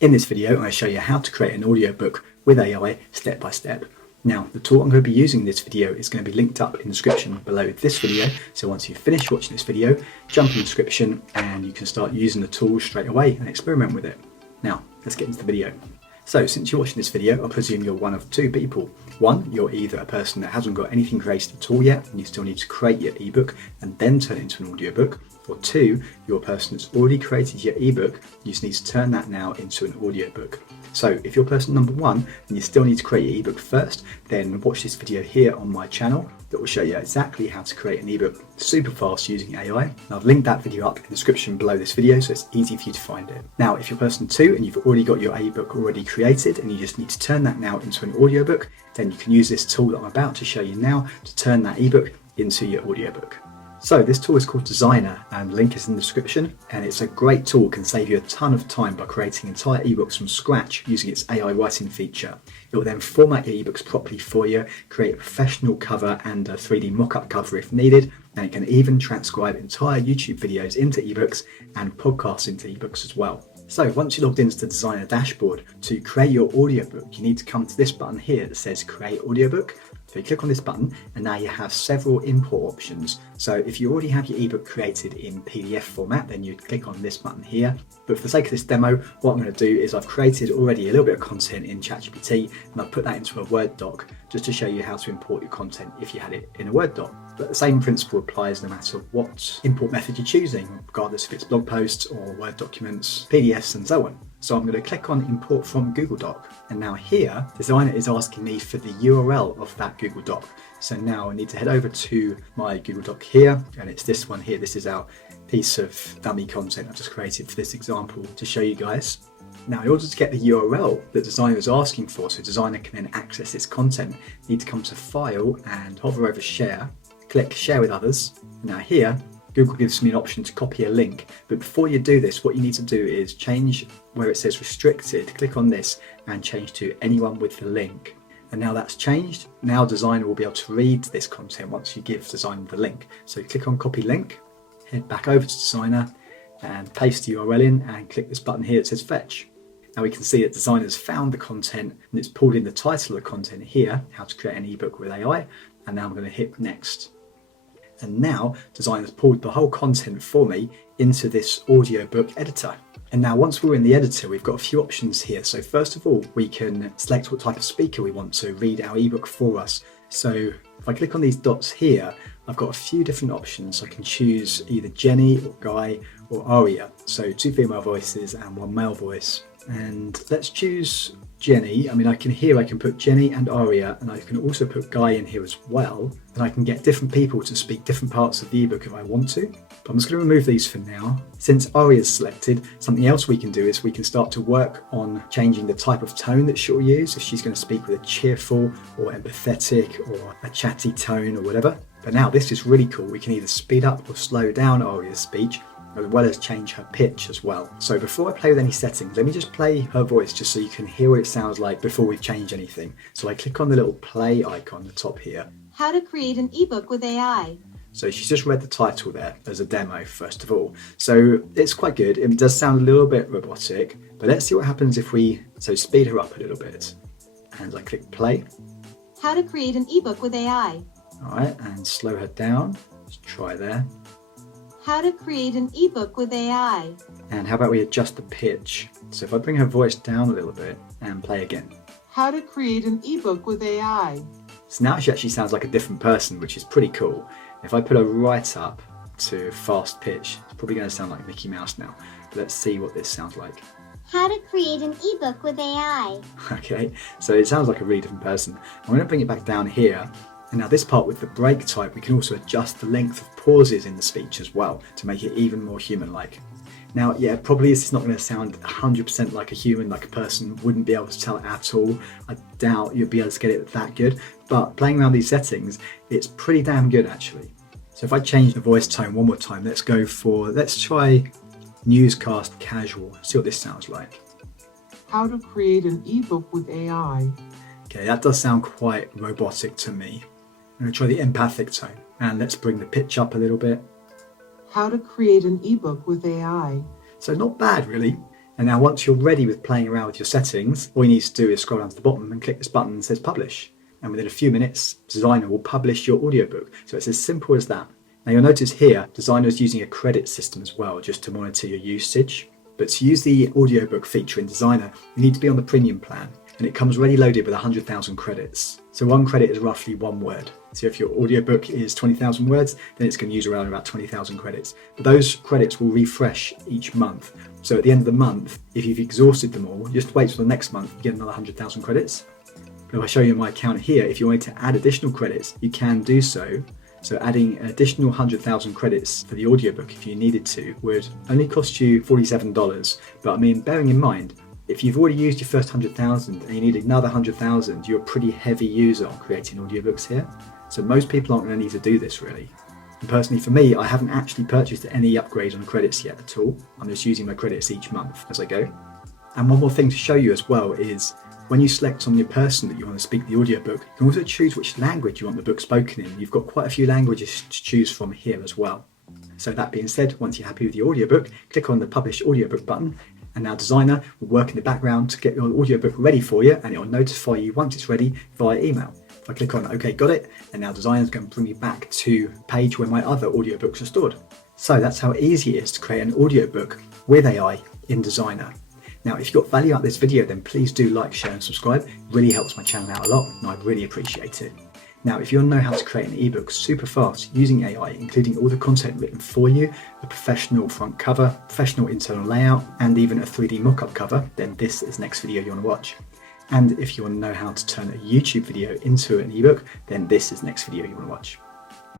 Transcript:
In this video, I'm going to show you how to create an audiobook with AI step by step. Now, the tool I'm going to be using in this video is going to be linked up in the description below this video. So once you finish watching this video, jump in the description and you can start using the tool straight away and experiment with it. Now, let's get into the video. So since you're watching this video, I presume you're one of two people. One, you're either a person that hasn't got anything created at all yet and you still need to create your ebook and then turn it into an audiobook. Or two, you're a person that's already created your ebook, you just need to turn that now into an audiobook. So if you're person number one and you still need to create your ebook first, then watch this video here on my channel that will show you exactly how to create an ebook super fast using AI. And I've linked that video up in the description below this video so it's easy for you to find it. Now, if you're person two and you've already got your ebook already created and you just need to turn that now into an audiobook, then you can use this tool that I'm about to show you now to turn that ebook into your audiobook. So this tool is called Designrr and the link is in the description, and it's a great tool, can save you a ton of time by creating entire ebooks from scratch using its AI writing feature. It will then format your ebooks properly for you, create a professional cover and a 3D mock-up cover if needed, and it can even transcribe entire YouTube videos into ebooks and podcasts into ebooks as well. So once you're logged into the Designrr dashboard, to create your audiobook, you need to come to this button here that says Create Audiobook. So you click on this button and now you have several import options. So if you already have your ebook created in PDF format, then you click on this button here. But for the sake of this demo, what I'm going to do is I've created already a little bit of content in ChatGPT and I've put that into a Word doc just to show you how to import your content if you had it in a Word doc. But the same principle applies no matter what import method you're choosing, regardless if it's blog posts or Word documents, PDFs and so on. So I'm going to click on Import from Google Doc. And now here, Designrr is asking me for the URL of that Google Doc. So now I need to head over to my Google Doc here, and it's this one here. This is our piece of dummy content I've just created for this example to show you guys. Now, in order to get the URL that Designrr is asking for, so Designrr can then access this content, you need to come to File and hover over Share, click Share with Others. Now here, Google gives me an option to copy a link, but before you do this, what you need to do is change where it says restricted, click on this and change to anyone with the link. And now that's changed. Now Designrr will be able to read this content once you give Designrr the link. So click on copy link, head back over to Designrr and paste the URL in and click this button here that says fetch. Now we can see that Designrr has found the content and it's pulled in the title of the content here, how to create an ebook with AI. And now I'm going to hit next. And now Designrr has pulled the whole content for me into this audiobook editor. And now once we're in the editor, we've got a few options here. So first of all, we can select what type of speaker we want to read our ebook for us. So if I click on these dots here, I've got a few different options. I can choose either Jenny or Guy or Aria. So two female voices and one male voice. And let's choose Jenny. I mean, I can put Jenny and Aria, and I can also put Guy in here as well. And I can get different people to speak different parts of the ebook if I want to. But I'm just going to remove these for now. Since Aria is selected, something else we can do is we can start to work on changing the type of tone that she'll use. If she's going to speak with a cheerful or empathetic or a chatty tone or whatever. But now this is really cool. We can either speed up or slow down Aria's speech, as well as change her pitch as well. So before I play with any settings, let me just play her voice just so you can hear what it sounds like before we've changed anything. So I click on the little play icon at the top here. How to create an ebook with AI. So she's just read the title there as a demo, first of all. So it's quite good. It does sound a little bit robotic, but let's see what happens if we speed her up a little bit. And I click play. How to create an ebook with AI. All right, and slow her down. Let's try there. How to create an ebook with AI. And how about we adjust the pitch? So if I bring her voice down a little bit and play again. How to create an ebook with AI. So now she actually sounds like a different person, which is pretty cool. If I put her right up to fast pitch, it's probably going to sound like Mickey Mouse now. But let's see what this sounds like. How to create an ebook with AI. Okay, so it sounds like a really different person. I'm going to bring it back down here. And now this part with the break type, we can also adjust the length of pauses in the speech as well to make it even more human-like. Now, yeah, probably this is not going to sound 100% like a human, like a person wouldn't be able to tell at all. I doubt you'll be able to get it that good, but playing around these settings, it's pretty damn good actually. So if I change the voice tone one more time, let's try newscast casual, see what this sounds like. How to create an ebook with AI. Okay, that does sound quite robotic to me. I'm going to try the empathic tone, and let's bring the pitch up a little bit. How to create an ebook with AI. So not bad really. And now once you're ready with playing around with your settings, all you need to do is scroll down to the bottom and click this button that says publish. And within a few minutes, Designrr will publish your audiobook. So it's as simple as that. Now you'll notice here, Designrr is using a credit system as well, just to monitor your usage. But to use the audiobook feature in Designrr, you need to be on the premium plan. And it comes ready loaded with 100,000 credits. So one credit is roughly one word. So if your audiobook is 20,000 words, then it's going to use around about 20,000 credits. But those credits will refresh each month. So at the end of the month, if you've exhausted them all, just wait till the next month, you get another 100,000 credits. But if I show you my account here, if you wanted to add additional credits, you can do so. So adding an additional 100,000 credits for the audiobook, if you needed to, would only cost you $47. But I mean, bearing in mind, if you've already used your first 100,000 and you need another 100,000, you're a pretty heavy user on creating audiobooks here. So most people aren't going to need to do this really. And personally for me, I haven't actually purchased any upgrade on credits yet at all. I'm just using my credits each month as I go. And one more thing to show you as well is when you select on your person that you want to speak the audiobook, you can also choose which language you want the book spoken in. You've got quite a few languages to choose from here as well. So that being said, once you're happy with the audiobook, click on the publish audiobook button. And now Designrr will work in the background to get your audiobook ready for you, and it will notify you once it's ready via email. If I click on OK, got it, and now Designrr is going to bring me back to a page where my other audiobooks are stored. So that's how easy it is to create an audiobook with AI in Designrr. Now, if you got value out of this video, then please do like, share and subscribe. It really helps my channel out a lot, and I really appreciate it. Now, if you want to know how to create an ebook super fast using AI, including all the content written for you, a professional front cover, professional internal layout, and even a 3D mock-up cover, then this is the next video you want to watch. And if you want to know how to turn a YouTube video into an ebook, then this is the next video you want to watch.